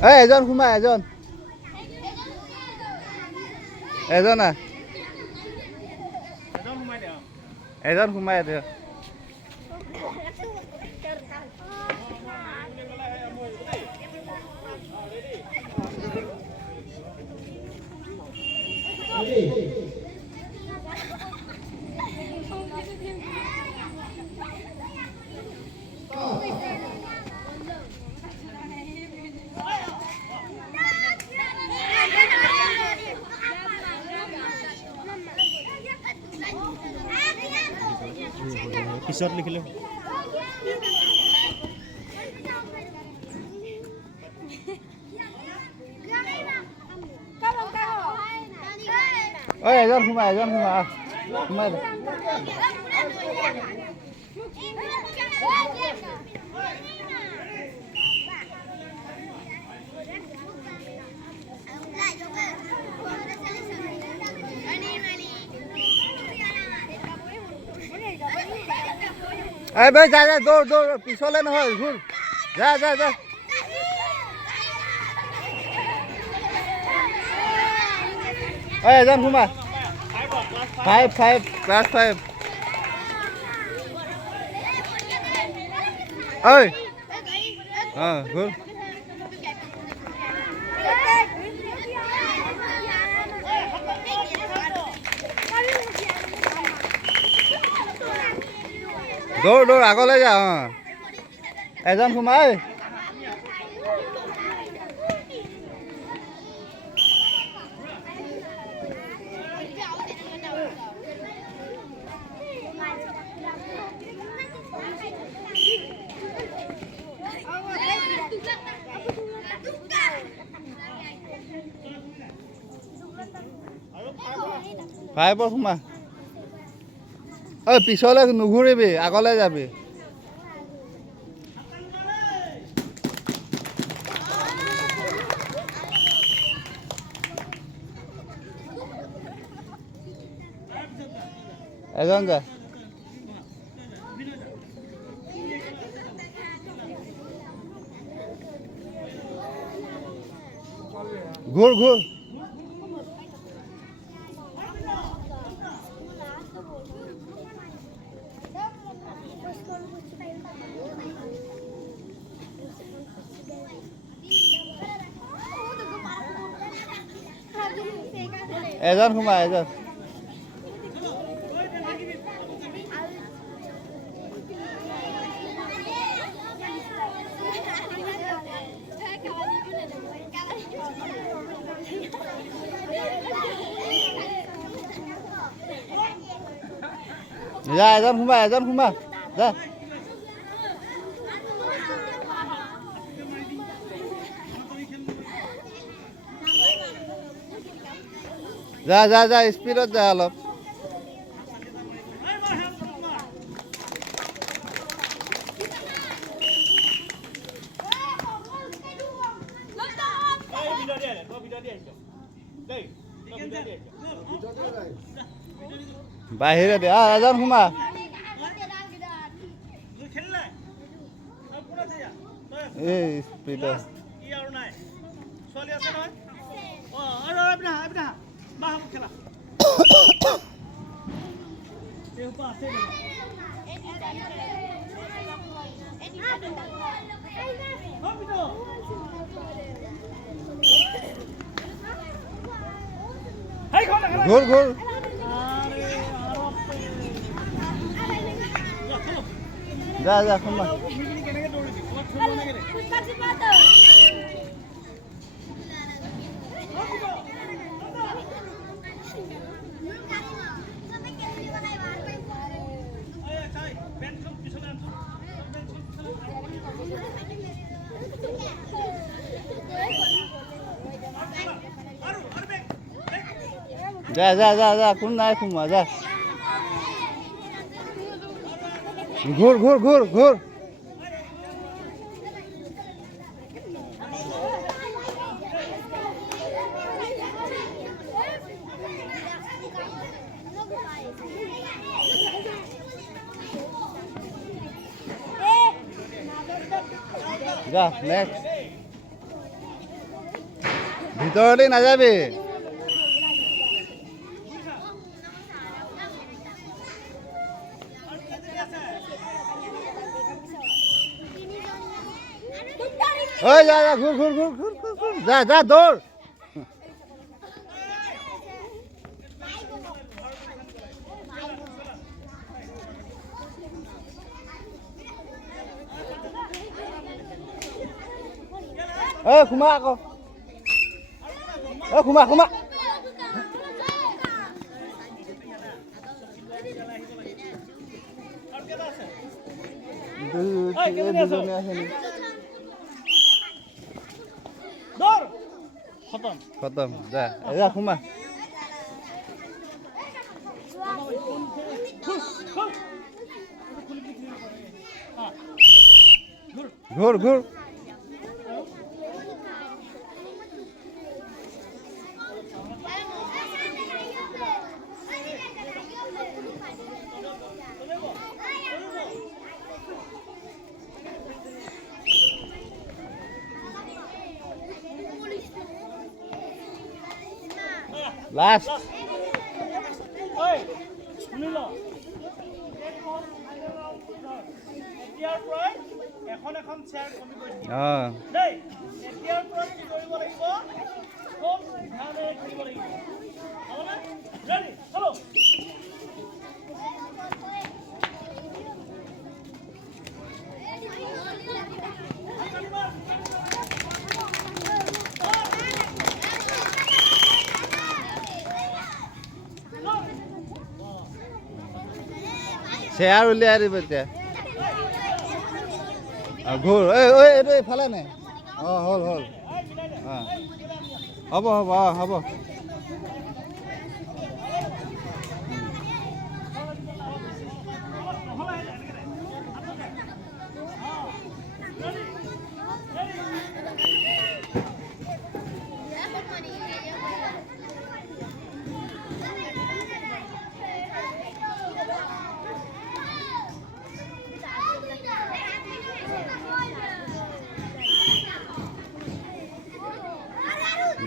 এজন সোমা এজন এজন এজন সোমাই দিয়ক পিছত লিখিলে এজন সোমা সোমাই দে ভাই যা যা দৌড় দৌড় পিছলে নহয় ঘূৰ যা যা যা এজন সোমা 5 ক্লাছ 5 ঘূৰ দৌৰ দৌৰ আগলৈ যা এজন সোমাই ফাইভত সোমা পিছলৈ নুঘূৰিবি আগলৈ যাবি এজন যা ঘূৰ ঘূৰ এজন সোমা এজন যা এজন সোমা যা যা যা যা স্পীডত যা অলপ বাহিৰে দে এজন সোমা এই স্পীডত ঘূৰ ঘূৰ যা যা সোমা যা যা যা যা কোন নাই সোমা যা ঘূৰ ঘূৰ ঘূৰ ঘূৰ যা নেক্সট ভিতৰতে নাযাবি ঐ যা যা ঘূৰ ঘূৰ ঘূৰ ঘূৰ ঘূৰ যা যা দৌৰ ঐ সোমা আকৌ ঐ সোমা সোমা খতম যা যা সোমা ঘূৰ ঘূৰ লাষ্ট এখন এখন চেয়াৰ কমি গৈছে অঁ দেই এতিয়াৰ পৰা কি কৰিব লাগিব খুব ধ্যানে কৰিব লাগিব হ'বনে ৰেডি চলো চেয়াৰ উলিয়াই দিব এতিয়া ঘূৰ ঐ ঐ এইটো এইফালে নাই অঁ হ'ল হ'ল অঁ হ'ব হ'ব অঁ হ'ব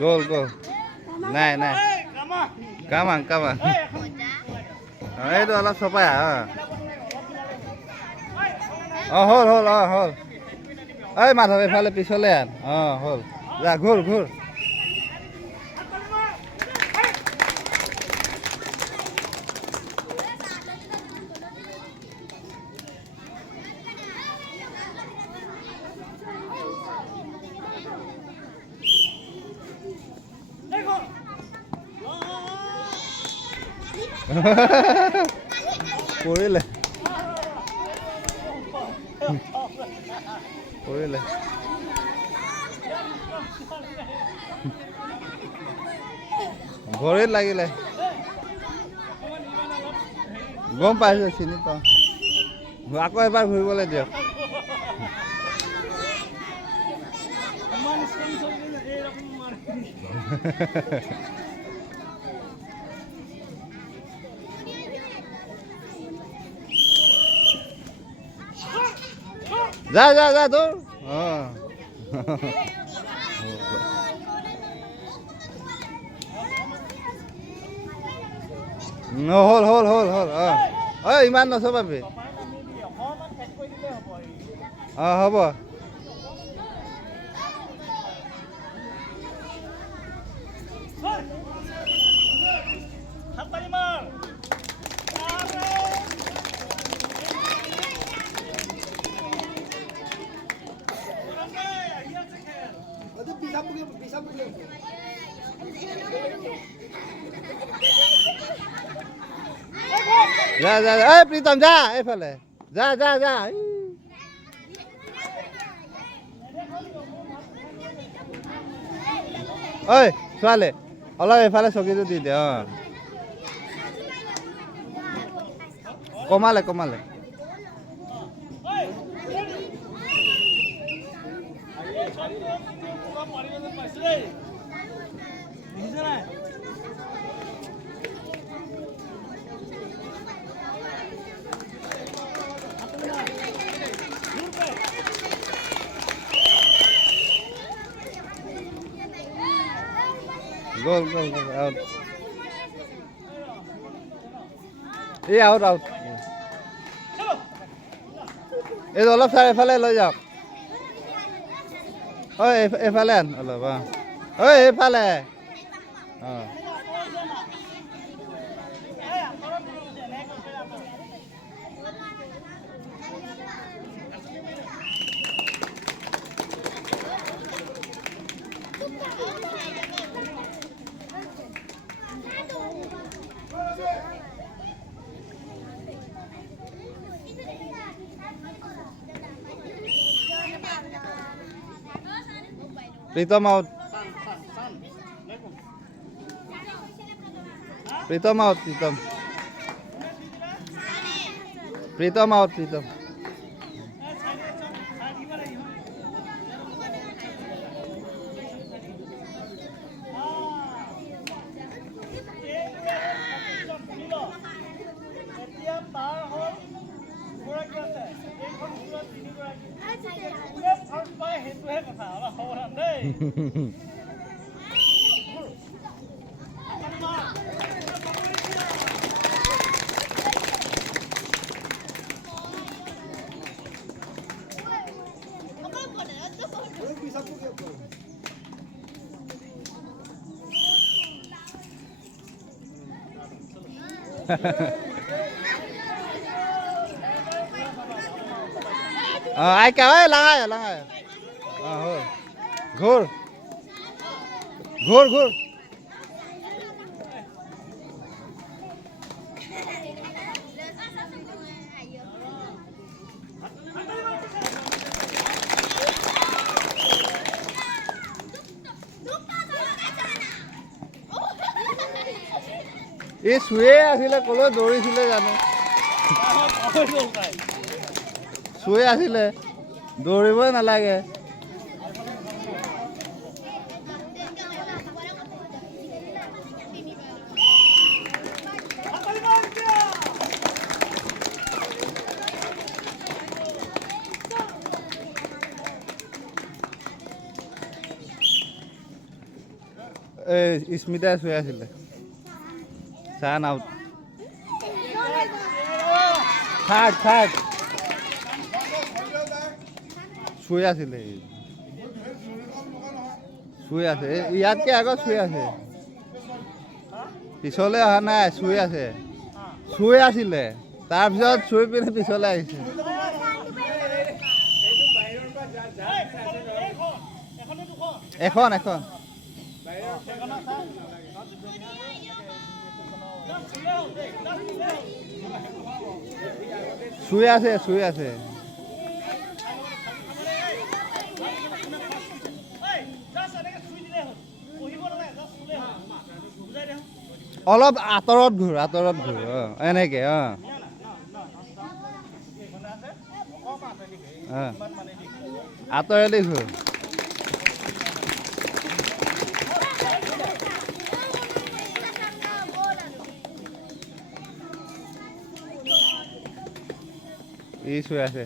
গ'ল গ'ল নাই নাই কামাং কামাং এইটো অলপ চপাই অঁ হ'ল হ'ল অঁ হ'ল এই মাধৱ এইফালে পিছলৈ আন অঁ হ'ল যা ঘূৰ ঘূৰ পৰিলে পৰিলে ভৰিত লাগিলে গম পাইছোঁ চিনি পাওঁ আকৌ এবাৰ ঘূৰিবলৈ দিয়ক যা যা যা দৌৰ অঁ হ'ল হ'ল হ'ল হ'ল অঁ ঐ ইমান নচপাবি অঁ হ'ব যা যা এই প্ৰীতম যা এইফালে যা যা যা ঐ ছোৱালী অলপ এইফালে চকীটো দি দে অঁ কমালে কমালে গ'ল গ'ল গ'ল আউট এই আউট আউট এই অলপ চাই এফালে লৈ যাওক ঐ এফালে আন অলপ ঐ এইফালে অঁ Pritam out Pritam out Pritam out Pritam ai kéo ấy lăng thôi ঘূৰ ঘূৰ ঘূৰ এই শুয়ে আছিলে কলৈ দৌৰিছিলে জানো শুয়ে আছিলে দৌৰিবই নালাগে এই স্মিতাই শুয়ে আছিলে চান আউট থাক শুয়ে আছিলে শুয়ে আছে ইয়াতকে আগত শুয়ে আছে পিছলৈ অহা নাই শুয়ে আছে শুয়ে আছিলে তাৰপিছত শুই পিনে পিছলৈ আহিছে এখন শুয়ে আছে অলপ আঁতৰত ঘূৰ এনেকে আঁতৰেদি ঘূৰ ই শুয়ে আছে